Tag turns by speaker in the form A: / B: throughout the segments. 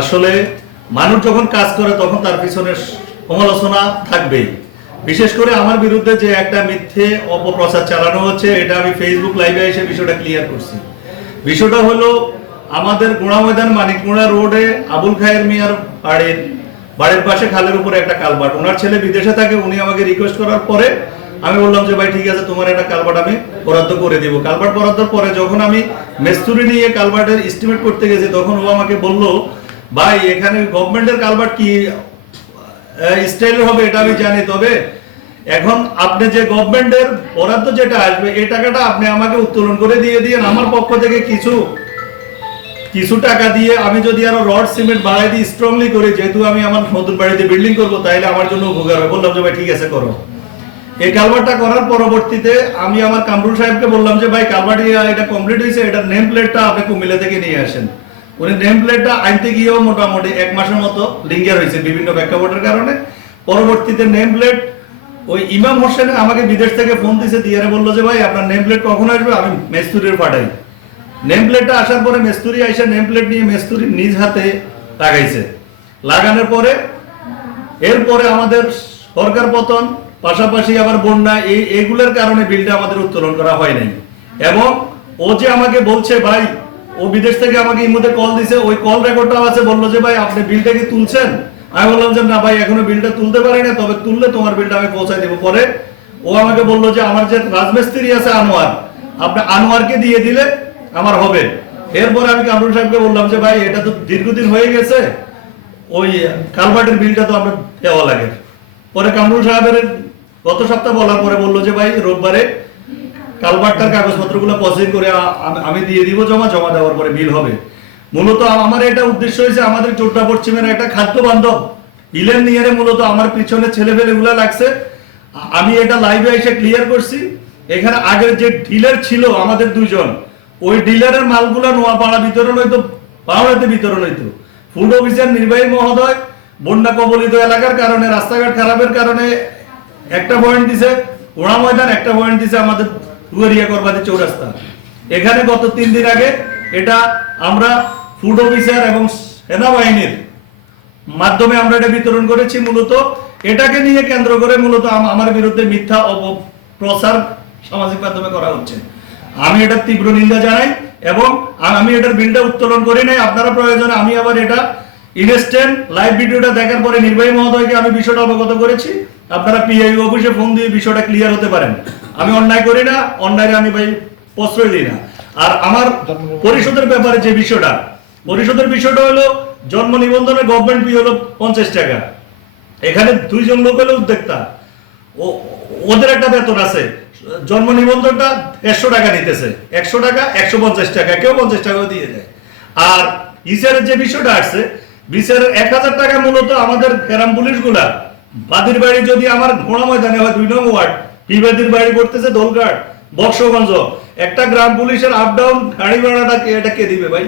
A: আসলে মানুষ যখন কাজ করে, তখন তার পিছনে সমালোচনা থাকবেই। বিশেষ করে আমার বিরুদ্ধে যে একটা মিথ্যে অপপ্রচার চালানো হচ্ছে, এটা আমি ফেসবুক লাইভে এসে বিষয়টা ক্লিয়ার করছি। বিষয়টা হলো, আমাদের গোড়া ময়দান মানিকমুড়া রোডে আবুল খায়ের মিয়ার বাড়ির বাড়ির পাশে খালের উপরে একটা কালবাট। ওনার ছেলে বিদেশে থাকে, উনি আমাকে রিকোয়েস্ট করার পরে আমি বললাম যে, ভাই, ঠিক আছে, তোমার একটা কালবাট আমি বরাদ্দ করে দিব। কালবাট বরাদ্দর পরে যখন আমি মেস্তুরি নিয়ে কালবাটের এস্টিমেট করতে গেছি, তখন ও আমাকে বলল, ভাই, এখানে গভর্নমেন্টের কালবাট কি স্টাইলের হবে এটা আমি জানি, তবে এখন আপনি যে গভর্নমেন্টের বরাদ্দ যেটা আসবে, এই টাকাটা আপনি আমাকে উত্তোলন করে দিয়ে দিয়ে আমার পক্ষ থেকে কিছু কিছু টাকা দিয়ে আমি যদি আরও রড, সিমেন্ট বাড়াই দিই স্ট্রংলি করি, যেহেতু আমি আমার নতুন বাড়িতে বিল্ডিং করব তাহলে আমার জন্য উপকার হবে। বললাম যে, ভাই, ঠিক আছে, করো। এই কালভারটা করার পরবর্তীতে আমি আমার কামরুল সাহেবকে বললাম যে, ভাই, কালভারটি এটা কমপ্লিট হয়েছে এটার নেম প্লেটটা আপনি কুমিল্লা থেকে নিয়ে আসেন। উনি নেম প্লেটটা আনতে গিয়েও মোটামুটি এক মাসের মতো লিঙ্গের হয়েছে বিভিন্ন প্রেক্ষাপটের কারণে। পরবর্তীতে নেম প্লেট ওই ইমাম হোসেন আমাকে বিদেশ থেকে ফোন দিছে, দিয়ে বলল যে, ভাই, আপনার নেম প্লেট কখন আসবে? আমি মেস্তুরির পাঠাই নেম প্লেটটা আসার পরে মেস্তুরি আইসা নেম প্লেট নিয়ে মেস্তুরি নিজ হাতে লাগাইছে। লাগানোর পরে, এরপরে আমাদের সরকার পতন পাশাপাশি আবার বন্যা, এই, এগুলোর কারণে বিলটা আমাদের উত্তোলন করা হয় নাই। এবং ও যে আমাকে বলছে, ভাই, ও বিদেশ থেকে আমাকে মধ্যে কল দিছে, ওই কল রেকর্ডটাও আছে, বলল যে, ভাই, আপনি বিলটা কি তুলছেন? আমি বললাম যে, না, ভাই, এখনও বিলটা তুলতে পারি না তবে তুললে তোমার বিলটা আমি পৌঁছাই দেবো। পরে ও আমাকে বলল যে, আমার যে রাজমিস্ত্রি আছে আনোয়ার, আপনি আনোয়ারকে দিয়ে দিলে আমার হবে। এরপরে আমি কামরুল সাহেবকে বললাম যে, ভাই, এটা তো দীর্ঘদিন হয়ে গেছে, ওই কালভার্টের বিলটা তো আমরা দেওয়া লাগে। পরে কামরুল সাহেবের গত সপ্তাহ বলার পরে বলল যে, ভাই, রোববারে কালভার্টটার কাগজপত্রগুলো প্রসেসিং করে আমি- দিয়ে দিব জমা জমা দেওয়ার পরে বিল হবে। মূলত আমার এটা উদ্দেশ্য হয়েছে, আমাদের চোট্টা পশ্চিমের একটা খাদ্য বান্ধব। ইলেন নিয়ারে মূলত আমার পিছনে ছেলে ফেলেগুলো লাগছে আমি এটা লাইভে এসে ক্লিয়ার করছি। এখানে আগের যে ডিলার ছিল আমাদের দুইজন, ওই ডিলারের মালগুলো নোয়াপাড়া বিতরণ হইতো পাওড়াতে বিতরণ হইতো। ফুড অফিসার নির্বাহী মহোদয়, বন্যা কবলিত এলাকার কারণে, রাস্তাঘাট খারাপের কারণে একটা পয়েন্ট দিছে ওড়া ময়দান, একটা পয়েন্ট দিছে আমাদের টুয়ারিয়া করবাদি চৌরাস্তা। এখানে গত তিন দিন আগে এটা আমরা ফুড অফিসার এবং সেনাবাহিনীর মাধ্যমে আমরা এটা বিতরণ করেছি মূলত। এটাকে নিয়ে কেন্দ্র করে মূলত আমার বিরুদ্ধে মিথ্যা অপপ্রচার সামাজিক মাধ্যমে করা হচ্ছে। আমি এটা তীব্র নিন্দা জানাই এবং আমি এটার বিলটা উত্তোলন করি নাই। আপনারা প্রয়োজনে আমি আবার এটা ইনস্ট্যান্ট লাইভ ভিডিওটা দেখার পরে নির্বাহী মহোদয়কে আমি বিষয়টা অবগত করেছি। আপনারা পিআই অফিসে ফোন দিয়ে বিষয়টা ক্লিয়ার হতে পারেন। আমি অন্যায় করি না, অন্যায় আমি ভাই প্রশ্রয় দিই না। আর আমার পরিষদের ব্যাপারে যে বিষয়টা, পরিষদের বিষয়টা হলো, জন্ম নিবন্ধনের গভর্নমেন্ট ফি হলো পঞ্চাশ টাকা। এখানে দুইজন লোক হলো উদ্যোক্তা। ও, ওদের একটা বেতন আছে। জন্ম নিবন্ধনটা একশো টাকা নিতেছে। একশো টাকা, একশো পঞ্চাশ টাকা, কেউ পঞ্চাশ টাকাও দিয়ে দেয়। আর ইসিআরের যে বিষয়টা আসছে, বিচারের এক হাজার টাকা মূলত আমাদের গ্রাম পুলিশগুলা বাদির বাড়ি যদি আমার ঘোড়া ময়দানে হয়, দুই নং ওয়ার্ড, বিবাদির বাড়ি পড়তেছে দোলঘাট, বক্সগঞ্জ। একটা গ্রাম পুলিশের আপ ডাউন গাড়ি ভাড়াটা এটা কে দিবে ভাই?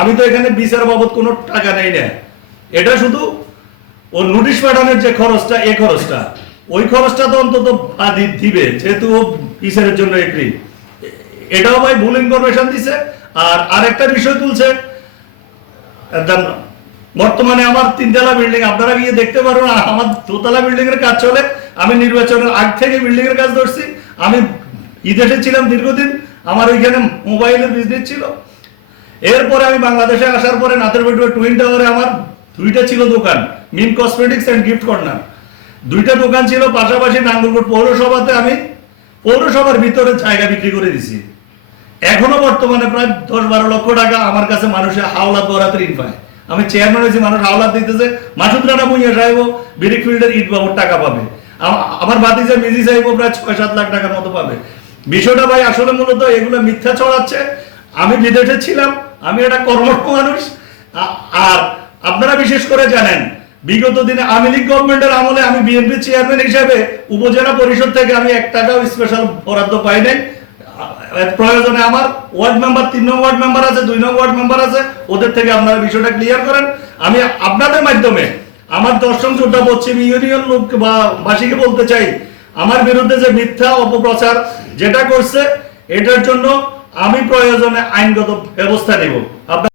A: আমি তো এখানে বিচার বাবদ কোনো টাকা নেই না। এটা শুধু ও নোটিশ পাঠানোর যে খরচটা এই খরচটা। ওই খরচটা তো অন্তত বাদি দিবে, যেহেতু ও বিচারের জন্য এগ্রি এটাও ভাই ভুল ইনফরমেশন দিছে। আর আরেকটা বিষয় তুলছে দেন বর্তমানে আমার তিনতলা বিল্ডিং আপনারা গিয়ে দেখতে পারবেন আ- আমার দোতলা বিল্ডিং এর কাজ চলে। আমি নির্বাচনের আগ থেকে বিল্ডিং এর কাজ ধরছি। আমি বিদেশে ছিলাম দীর্ঘদিন, আমার ওইখানে মোবাইলের বিজনেস ছিল। এরপরে আমি বাংলাদেশে আসার পরে নাতের বেডুয়ে টুইন টাওয়ারে আমার দুইটা ছিল দোকান mean cosmetics and gift corner দুইটা দোকান ছিল, পাশাপাশি নাঙ্গলকোট পৌরসভাতে আমি পৌরসভার ভিতরে জায়গা বিক্রি করে দিছি। এখনও বর্তমানে প্রায় দশ বারো লক্ষ টাকা আমার কাছে মানুষের হাওলা বরাতে ঋণ পায়। আমি চেয়ারম্যান হয়েছি, মানুষ হাওলাত দিতেছে মাসুদ রানা ভুঁইয়া সাহেব বিরিক ফিল্ডের ইট বাবুর টাকা পাবে। আম- আমার বাতিজা মিজি সাহেব প্রায় ছয় সাত লাখ টাকার মতো পাবে। বিষয়টা ভাই, আসলে মূলত এগুলো মিথ্যা ছড়াচ্ছে। আমি বিদেশে ছিলাম, আমি একটা কর্মঠ মানুষ। আর আপনারা বিশেষ করে জানেন, বিগত দিনে আওয়ামী লীগ গভর্নমেন্টের আমলে আমি বিএনপি চেয়ারম্যান হিসেবে উপজেলা পরিষদ থেকে আমি এক টাকাও স্পেশাল বরাদ্দ পাই নাই। প্রয়োজনে আমার ওয়ার্ড মেম্বার তিন নং ওয়ার্ড মেম্বার আছে, দুই নং ওয়ার্ড মেম্বার আছে, ওদের থেকে আপনারা বিষয়টা ক্লিয়ার করেন। আমি আপনাদের মাধ্যমে আমার দর্শন যোদ্ধা পশ্চিম ইউনিয়ন লোক বা বাসীকে বলতে চাই, আমার বিরুদ্ধে যে মিথ্যা অপপ্রচার যেটা করছে, এটার জন্য আমি প্রয়োজনে আইনগত ব্যবস্থা নেব। আপনার